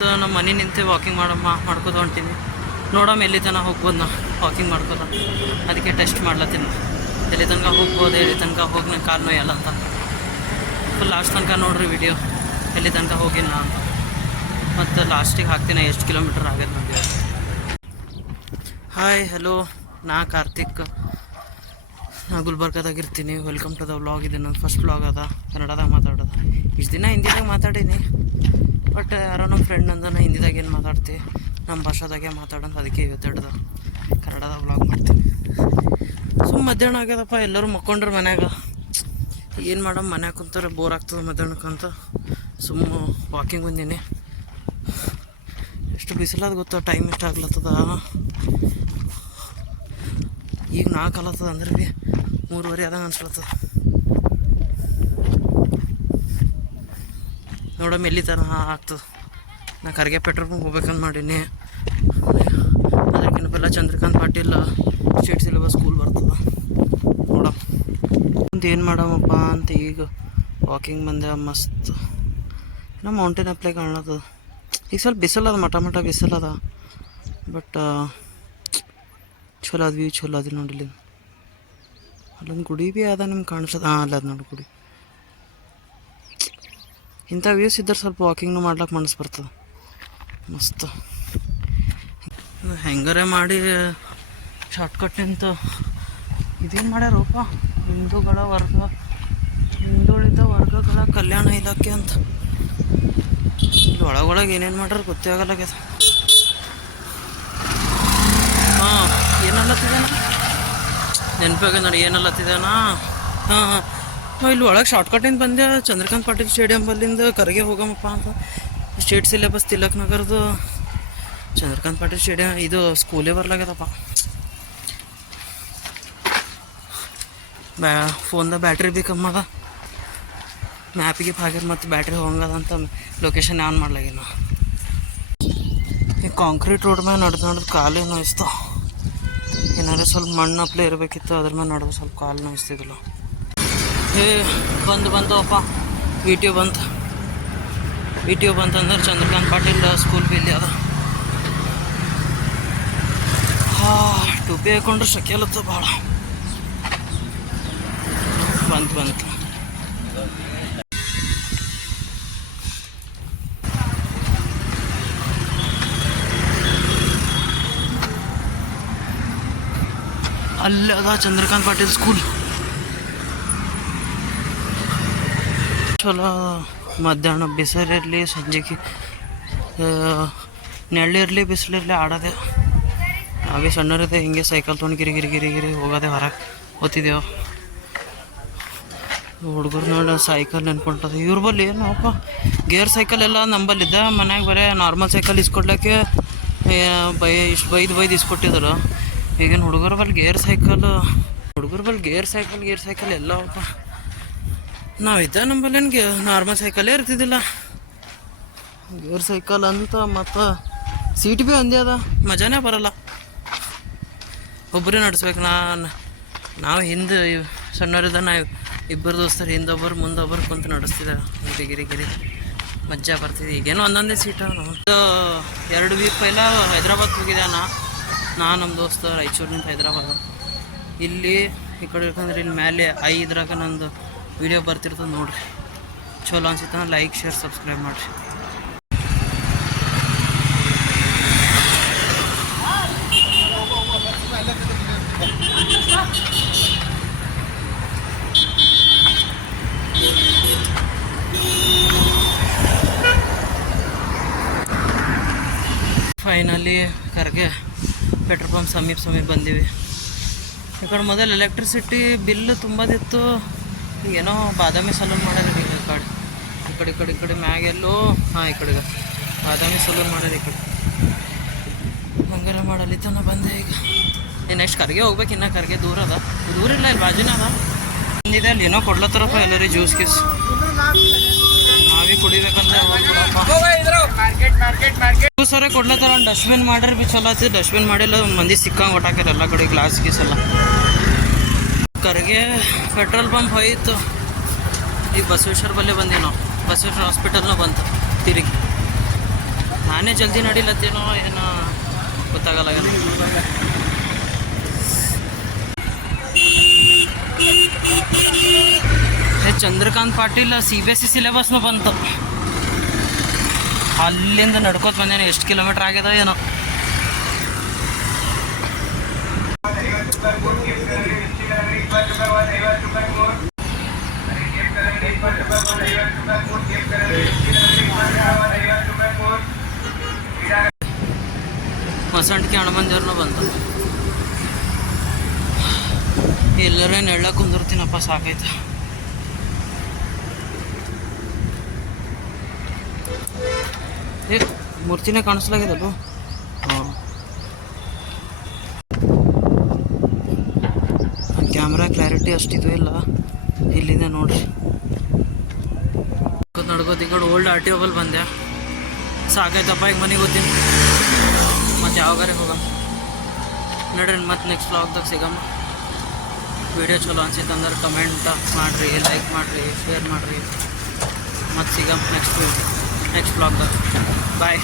ನಮ್ಮ ಮನೆ ನಿಂತೆ ವಾಕಿಂಗ್ ಮಾಡ್ಕೋತ ಹೊಂಟೀನಿ. ನೋಡಮ್ಮ ಎಲ್ಲಿ ತನಕ ಹೋಗ್ಬೋದು ನಾ ವಾಕಿಂಗ್ ಮಾಡ್ಕೋತ. ಅದಕ್ಕೆ ಟೆಸ್ಟ್ ಮಾಡ್ಲತ್ತೀನಿ ಎಲ್ಲಿ ತನಕ ಹೋಗ್ಬೋದು, ಎಲ್ಲಿ ತನಕ ಹೋಗಿ ನಂಗೆ ಕಾಲು ನೋಯಲ್ಲ ಅಂತ. ಫುಲ್ ಲಾಸ್ಟ್ ತನಕ ನೋಡ್ರಿ ವಿಡಿಯೋ ಎಲ್ಲಿ ತನಕ ಹೋಗಿಲ್ಲ ಅಂತ. ಮತ್ತು ಲಾಸ್ಟಿಗೆ ಹಾಕ್ತೀನಿ ಎಷ್ಟು ಕಿಲೋಮೀಟ್ರ್ ಆಗೈತೆ ನಮಗೆ. ಹಾಯ್ ಹಲೋ, ನಾ ಕಾರ್ತಿಕ್, ನಾ ಗುಲ್ಬರ್ಗದಾಗಿರ್ತೀನಿ. Welcome to the vlog. ಇದೆ ನನ್ನ ಫಸ್ಟ್ ವ್ಲಾಗ್ ಅದ ಕನ್ನಡದಾಗ ಮಾತಾಡೋದು. ಇಷ್ಟು ದಿನ ಹಿಂದಿದಾಗ ಮಾತಾಡೀನಿ, ಬಟ್ ಯಾರೋ ನಮ್ಮ ಫ್ರೆಂಡ್ ಅಂದ ನಾ ಹಿಂದಿದಾಗ ಏನು ಮಾತಾಡ್ತೀವಿ, ನಮ್ಮ ಭಾಷಾದಾಗೆ ಮಾತಾಡೋದು. ಅದಕ್ಕೆ ಇವತ್ತು ಹಿಡ್ದು ಕನ್ನಡದಾಗ ವ್ಲಾಗ್ ಮಾಡ್ತೀನಿ. ಮಧ್ಯಾಹ್ನ ಆಗ್ಯದಪ್ಪ, ಎಲ್ಲರೂ ಮಕ್ಕೊಂಡ್ರೆ ಮನ್ಯಾಗ. ಏನು ಮಾಡೋ, ಮನ್ಯಾಗ ಕುಂತಾರೆ ಬೋರ್ ಆಗ್ತದೆ ಮಧ್ಯಾಹ್ನಕ್ಕಂತ ಸುಮ್ಮ ವಾಕಿಂಗ್ ಬಂದೀನಿ. ಎಷ್ಟು ಬಿಸಿಲಾದ ಗೊತ್ತಾ, ಟೈಮ್ ಎಷ್ಟು ಆಗ್ಲತ್ತದ. ಈಗ 4 ಆಗ್ಲತ್ತದ ಅಂದ್ರೆ ಭೀ 3:30 ಆದಂಗೆ ಅನ್ಸ್ಲತ್ತದ. ನೋಡಮ್ಮ ಎಲ್ಲಿ ತನಕ ಆಗ್ತದೆ. ನಾ ಖರ್ಗೆ ಪೆಟ್ರೋಲ್ ಬಂಕ್ ಹೋಗ್ಬೇಕಂತ ಮಾಡೀನಿ. ಅದಕ್ಕಿಂತ ಪೆಲ್ಲ Chandrakant Patil state syllabus school ಬರ್ತದೆ. ನೋಡಮ್ಮ ಅಂತ ಏನು ಮಾಡಮ್ಮಪ್ಪ ಅಂತ ಈಗ ವಾಕಿಂಗ್ ಬಂದೆ. ಮಸ್ತ್ ನಮ್ಮ ಮೌಂಟೇನ್ ಅಪ್ಲೈ ಕಾಣತ್ತದ. ಈಗ ಸ್ವಲ್ಪ ಬಿಸಿಲದ, ಮಟ ಬಿಸಿಲದ, ಬಟ್ ಚಲೋ ಅದು ವ್ಯೂ ಚಲೋ ಅದ. ನೋಡಿಲ್ಲಿ ಅಲ್ಲೊಂದು ಗುಡಿ ಭೀ ಅದ, ನಿಮ್ಗೆ ಕಾಣಿಸ್ತದ. ಅಲ್ಲ ಅದು ನೋಡಿ ಗುಡಿ. ಇಂಥ ವ್ಯೂಸ್ ಇದ್ದರೆ ಸ್ವಲ್ಪ ವಾಕಿಂಗ್ನು ಮಾಡ್ಲಿಕ್ಕೆ ಮನಸ್ಸು ಬರ್ತದೆ. ಮಸ್ತ್ ಹೆಂಗಾರೆ ಮಾಡಿ ಶಾರ್ಟ್ಕಟ್ ನಿಂತ ಇದೇನು ಮಾಡ್ಯಾರಪ್ಪ, ಹಿಂದುಳಿದ ವರ್ಗಗಳ ಕಲ್ಯಾಣ ಇಲಾಖೆ ಅಂತ. ಇಲ್ಲಿ ಒಳಗೊಳಗೆ ಏನೇನು ಮಾಡ್ಯಾರ ಗೊತ್ತೇ ಆಗಲ್ಲಾಗ್ಯದ. ಹಾಂ, ಏನಲ್ಲತ್ತಿದ್ದಾನ ನೆನಪಾಗ ನೋಡಿ, ಏನಲ್ಲತ್ತಿದ್ದಾನ. ಹಾಂ, ಇಲ್ಲಿ ಒಳಗೆ ಶಾರ್ಟ್ಕಟ್ಟಿಂದ ಬಂದೆ. ಚಂದ್ರಕಾಂತ್ ಪಾಟೀಲ್ ಸ್ಟೇಡಿಯಂ ಬಲ್ಲಿಂದ ಕರ್ಗೆ ಹೋಗಮ್ಮಪ್ಪ ಅಂತ. ಸ್ಟೇಟ್ ಸಿಲೆಬಸ್ ತಿಲಕ್ ನಗರದು ಚಂದ್ರಕಾಂತ್ ಪಾಟೀಲ್ ಸ್ಟೇಡಿಯಂ ಇದು ಸ್ಕೂಲೇ ಬರ್ಲಾಗ್ಯದಪ್ಪ. ಫೋನ್ದಾಗ ಬ್ಯಾಟ್ರಿ ಭೀ ಕಮ್ಮದ, ಮ್ಯಾಪಿಗೆ ಹಾಗ್ಯದ, ಮತ್ತು ಬ್ಯಾಟ್ರಿ ಹೋಗದ ಅಂತ ಲೊಕೇಶನ್ ಆನ್ ಮಾಡ್ಲಾಗಿಲ್ಲ. ಈ ಕಾಂಕ್ರೀಟ್ ರೋಡ್ ಮೇಲೆ ನಡೆದು ಕಾಲು ನೋಯಿಸ್ತಾವ. ಏನಾದ್ರು ಸ್ವಲ್ಪ ಮಣ್ಣು ಅಪ್ಲೇ ಇರಬೇಕಿತ್ತು, ಅದ್ರ ಮೇಲೆ ನಡೆದು ಸ್ವಲ್ಪ ಕಾಲು ನೋಯಿಸ್ತಿದ್ದಿಲ್ಲ. ಬಂದವಪ್ಪ ವಿ ಟಿ ಯು ಬಂತಂದ್ರೆ ಚಂದ್ರಕಾಂತ್ ಪಾಟೀಲ್ ಸ್ಕೂಲ್ ಬಿ ಇಲ್ಲಿ ಅದ. ಟೋಪಿ ಹಾಕೊಂಡ್ರೆ ಶಕ್ಯಲತ್ತ ಭಾಳ. ಬಂತು ಅಲ್ಲೇ ಅದ ಚಂದ್ರಕಾಂತ್ ಪಾಟೀಲ್ ಸ್ಕೂಲ್. ಚಲೋ ಮಧ್ಯಾಹ್ನ ಬಿಸಿಲಿರಲಿ, ಸಂಜೆಗೆ ನೆಳ್ಳಿರಲಿ ಬಿಸಿಲಿರಲಿ ಆಡೋದೆ. ನಾವೇ ಸಣ್ಣರಿದ್ದೆ ಹಿಂಗೆ ಸೈಕಲ್ ತೊಗೊಂಡು ಗಿರಿ ಹೋಗೋದೆ, ಹೊರಗೆ ಓದ್ತಿದ್ದೇವೆ. ಹುಡುಗರು ನೋಡಿ ಸೈಕಲ್ ನೆನ್ಕೊಂಟದ. ಇವ್ರ ಬಲ್ಲಿ ಏನಪ್ಪ ಗೇರ್ ಸೈಕಲ್ ಎಲ್ಲ ನಂಬಲ್ಲಿದ್ದ. ಮನ್ಯಾಗ ಬರೀ ನಾರ್ಮಲ್ ಸೈಕಲ್ ಇಸ್ಕೊಡ್ಲಿಕ್ಕೆ ಬೈದು ಇಸ್ಕೊಟ್ಟಿದ್ರು. ಈಗಿನ ಹುಡುಗರ ಬಲ್ಲಿ ಗೇರ್ ಸೈಕಲ್ ಎಲ್ಲವಪ್ಪ. ನಾವಿದ್ದ ನಂಬಲ್ಲೇನು ನಾರ್ಮಲ್ ಸೈಕಲೇ ಇರ್ತಿದ್ದಿಲ್ಲ, ಗೇರ್ ಸೈಕಲ್ ಅಂತ. ಮತ್ತು ಸೀಟ್ ಭೀ ಒಂದೇ ಅದ, ಮಜಾನೇ ಬರಲ್ಲ. ಒಬ್ಬರೇ ನಡೆಸ್ಬೇಕು. ನಾವು ಹಿಂದೆ ಸಣ್ಣವರಿದ್ದ ನಾವು ಇಬ್ಬರು ದೋಸ್ತರು, ಹಿಂದೊಬ್ಬರು ಮುಂದೊಬ್ಬರು ಕುಂತು ನಡೆಸ್ತಿದ್ದೆ. ಗಿರಿ ಮಜಾ ಬರ್ತಿದ್ದೆ. ಈಗೇನು ಒಂದೊಂದೇ ಸೀಟ. 2 ವೀಕ್ ಪೈಲ ಹೈದ್ರಾಬಾದ್ ಹೋಗಿದ್ದೆ ನಾನು ನಮ್ಮ ದೋಸ್ತ. ರಾಯಚೂರಿನಿಂದ ಹೈದ್ರಾಬಾದ್. ಇಲ್ಲಿ ಈ ಕಡೆ ಇಳ್ಕಂದ್ರೆ ಇಲ್ಲಿ ಮೇಲೆ ಇದ್ರಾಗ ನಂದು ವಿಡಿಯೋ ಬರ್ತಿರ್ತದೆ ನೋಡಿರಿ. ಚಲೋ ಅನ್ಸುತ್ತೆ, ಲೈಕ್ ಶೇರ್ ಸಬ್ಸ್ಕ್ರೈಬ್ ಮಾಡಿರಿ. ಫೈನಲಿ ಕರ್ಗೆ ಪೆಟ್ರೋಲ್ ಪಂಪ್ ಸಮೀಪ ಬಂದೀವಿ. ಈ ಕಡೆ ಮೊದಲು ಎಲೆಕ್ಟ್ರಿಸಿಟಿ ಬಿಲ್ ತುಂಬದಿತ್ತು. ಏನೋ ಬಾದಾಮಿ ಸಲೂನ್ ಮಾಡ್ಯಾರ ಈ ಕಡೆ ಮ್ಯಾಗೆಲ್ಲೋ. ಹಾಂ, ಈ ಕಡೆಗೆ ಬಾದಾಮಿ ಸಲೂನ್ ಮಾಡ್ಯಾರ. ಈ ಕಡೆ ಹಂಗಾರೆ ಮಾಡಲಿ ತನ ಬಂದೆ. ಈಗ ನೆಕ್ಸ್ಟ್ ಕರ್ಗೆ ಹೋಗ್ಬೇಕು. ಇನ್ನು ಕರ್ಗೆ ದೂರ ಇಲ್ಲ, ಇಲ್ಲಿ ಬಾಜುನ ಅದ. ಬಂದಿದೆ ಅಲ್ಲಿ ಏನೋ ಕೊಡ್ಲತ್ತಾರಪ್ಪ ಎಲ್ಲರಿಗೆ ಜ್ಯೂಸ್ ನಾವೇ ಕುಡಿಬೇಕಂದ್ರೆ ಜ್ಯೂಸರೇ ಕೊಡ್ಲತ್ತಾರ. ಡಸ್ಟ್ಬಿನ್ ಮಾಡ್ರಿ ಭೀ ಚಲೋ ಆಯ್ತು. ಡಸ್ಟ್ಬಿನ್ ಮಾಡಿಲ್ಲ, ಮಂದಿ ಸಿಕ್ಕಂಗೆ ಒಟ್ಟಾಕ್ಯಾರ ಎಲ್ಲ ಕಡೆ ಗ್ಲಾಸ್ ಎಲ್ಲ. ಕರ್ಗೆ ಪೆಟ್ರೋಲ್ ಪಂಪ್ ಹೋಯ್ತು. ಈಗ ಬಸವೇಶ್ವರ ಬಲ್ಲೇ ಬಂದೀವಿ ನಾವು. ಬಸವೇಶ್ವರ ಹಾಸ್ಪಿಟಲ್ನೂ ಬಂತು ತಿರುಗಿ. ನಾನೇ ಜಲ್ದಿ ನಡಿಲತ್ತೇನೋ ಏನೋ ಗೊತ್ತಾಗಲ್ಲ. ಚಂದ್ರಕಾಂತ್ ಪಾಟೀಲ್ CBSE ಸಿಲೆಬಸ್ನು ಬಂತು. ಅಲ್ಲಿಂದ ನಡ್ಕೋತ ಬಂದೇನೆ. ಎಷ್ಟು ಕಿಲೋಮೀಟ್ರ್ ಆಗ್ಯದ ಏನೋ. ಮಸಂಟ್ಕಿ ಹಣಮಂದಿರನು ಬಂತು. ಎಲ್ಲರೇ ನೆಳ್ಳ ಕುಂದಿರ್ತೀನಪ್ಪ, ಸಾಕೈತೆ. ಮೂರ್ತಿನೇ ಕಾಣಿಸ್ಲಾಗಿದಲ್ವ? ಹಾಂ, ಕ್ಯಾಮ್ರಾ ಕ್ಲಾರಿಟಿ ಅಷ್ಟಿದು ಇಲ್ಲ. ಇಲ್ಲಿಂದ ನೋಡ್ರಿ ನಡ್ಕೋತ ಈ ಕಡೆ ಓಲ್ಡ್ RTO ಬಲ್ ಬಂದೆ. ಸಾಕೈತಪ್ಪ, ಈಗ ಮನೆಗೆ ಹೋಗ್ತೀನಿ. ಮತ್ತು ಯಾವಾಗಾರೆ ಹೋಗಮ್ಮ ನಡ್ರಿ. ಮತ್ತು ನೆಕ್ಸ್ಟ್ ವ್ಲಾಗ್ದಾಗ ಸಿಗಮ್ಮ. ವಿಡಿಯೋ ಚಲೋ ಅನ್ಸಿತ್ತು ಅಂದ್ರೆ ಕಮೆಂಟ್ ಮಾಡಿರಿ, ಲೈಕ್ ಮಾಡಿರಿ, ಶೇರ್ ಮಾಡಿರಿ. ಮತ್ತು ಸಿಗಮ್ಮ ನೆಕ್ಸ್ಟ್ ವ್ಲಾಗ್ದಾಗ. ಬಾಯ್.